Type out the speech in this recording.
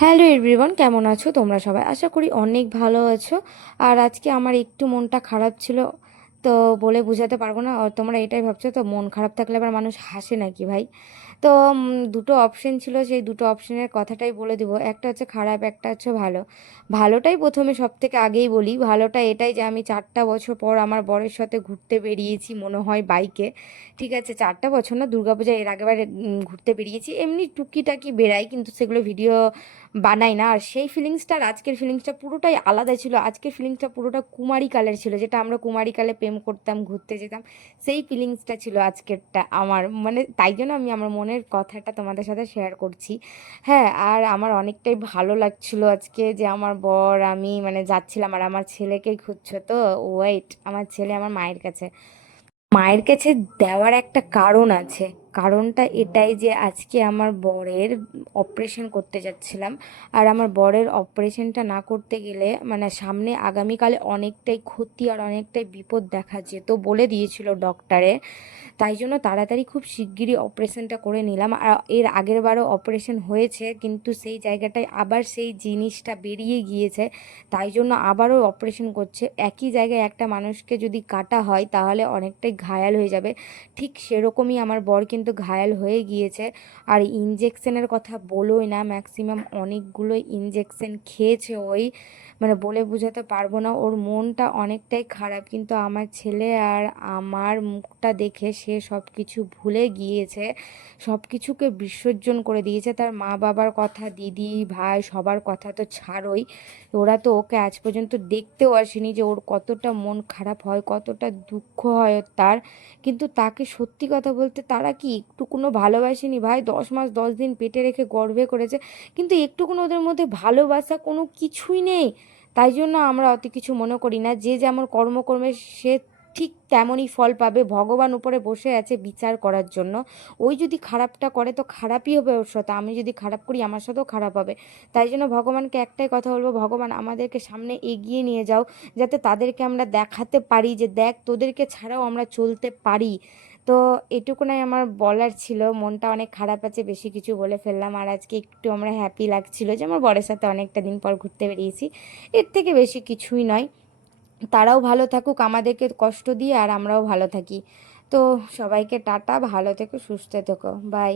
Hello everyone, কেমন আছো তোমরা সবাই? আশা করি অনেক ভালো আছো। আর আজকে আমার একটু মনটা খারাপ ছিল, তো বলে বোঝাতে পারবো না। আর তোমরা এটাই ভাবছো তো মন খারাপ থাকলে আবার মানুষ হাসে নাকি ভাই? তো দুটো অপশন ছিল, সেই দুটো অপশনের কথাটাই বলে দিব। একটা হচ্ছে খারাপ, একটা হচ্ছে ভালো। ভালোটাই প্রথমে সব থেকে আগেই বলি। ভালোটা এটাই যে আমি 4টা বছর পর আমার বরের সাথে ঘুরতে বেরিয়েছি, মনে হয় বাইকে। ঠিক আছে, 4টা বছর না, দুর্গাপূজা এর আগেবারে ঘুরতে বেরিয়েছি। এমনি টুকিটাকি বেড়াই, কিন্তু সেগুলো ভিডিও বানাই না। আর সেই ফিলিংসটা আর আজকের ফিলিংসটা পুরোটাই আলাদা ছিল। আজকের ফিলিংসটা পুরোটা কুমারীকালের ছিল, যেটা আমরা কুমারীকালে প্রেম করতাম, ঘুরতে যেতাম, সেই ফিলিংসটা ছিল আজকেরটা আমার। মানে তাই জন্য আমি আমার মনের কথাটা তোমাদের সাথে শেয়ার করছি। হ্যাঁ, আর আমার অনেকটাই ভালো লাগছিল আজকে যে আমার বর, আমি মানে যাচ্ছিলাম। আর আমার ছেলেকেই খুঁজছো তো? ওয়েট, আমার ছেলে আমার মায়ের কাছে। মায়ের কাছে দেওয়ার একটা কারণ আছে। কারণটা এটাই যে আজকে আমার বরের অপারেশন করতে যাচ্ছিলাম। আর আমার বরের অপারেশনটা না করতে গেলে মানে সামনে আগামীকালে অনেকটাই ক্ষতি আর অনেকটাই বিপদ দেখা যেত বলে দিয়েছিল ডক্টরে। তাই জন্য তাড়াতাড়ি খুব শিগগিরই অপারেশনটা করে নিলাম। আর এর আগের বারও অপারেশন হয়েছে, কিন্তু সেই জায়গাটায় আবার সেই জিনিসটা বেরিয়ে গিয়েছে। তাই জন্য আবারও অপারেশন করছে। একই জায়গায় একটা মানুষকে যদি কাটা হয় তাহলে অনেকটাই ঘায়াল হয়ে যাবে। ঠিক সেরকমই আমার বর কিন্তু ঘায়াল হয়ে গিয়েছে। আর ইনজেকশনের কথা বলোই না, ম্যাক্সিমাম অনেকগুলো ইনজেকশন খেয়েছে ওই। মানে বলে বোঝাতে পারবো না, ওর মনটা অনেকটাই খারাপ। কিন্তু আমার ছেলে আর আমার মুখটা দেখে সে সব কিছু ভুলে গিয়েছে, সব কিছুকে বিসর্জন করে দিয়েছে। তার মা বাবার কথা, দিদি ভাই সবার কথা তো ছাড়োই, ওরা তো ওকে আজ পর্যন্ত দেখতেও আসেনি যে ওর কতটা মন খারাপ হয়, কতটা দুঃখ হয় ওর তার। কিন্তু তাকে সত্যি কথা বলতে তারা কি একটুকুনো ভালোবাসেনি ভাই? 10 মাস 10 দিন পেটে রেখে গর্ভে করেছে, কিন্তু একটুকুনো ওদের মধ্যে ভালোবাসা কোনো কিছুই নেই। তাই জন্য আমরা অত কিছু মনে করি না। যে যেমন কর্ম করবে সে ঠিক তেমনই ফল পাবে। ভগবান উপরে বসে আছে বিচার করার জন্য। ওই যদি খারাপটা করে তো খারাপই হবে ওর সাথে, আমি যদি খারাপ করি আমার সাথেও খারাপ হবে। তাই জন্য ভগবানকে একটাই কথা বলবো, ভগবান আমাদেরকে সামনে এগিয়ে নিয়ে যাও, যাতে তাদেরকে আমরা দেখাতে পারি যে দেখ তোদেরকে ছাড়াও আমরা চলতে পারি। তো এটুকুনাই আমার বলার ছিল। মনটা অনেক খারাপ আছে, বেশি কিছু বলে ফেললাম। আর আজকে একটু আমরা হ্যাপি লাগছিল যে আমার বরের সাথে অনেকটা দিন পর ঘুরতে বেরিয়েছি। এর থেকে বেশি কিছুই নয়। তারাও ভালো থাকুক আমাদেরকে কষ্ট দিয়ে, আর আমরাও ভালো থাকি। তো সবাইকে টাটা, ভালো থেকো, সুস্থ থেকো, বাই।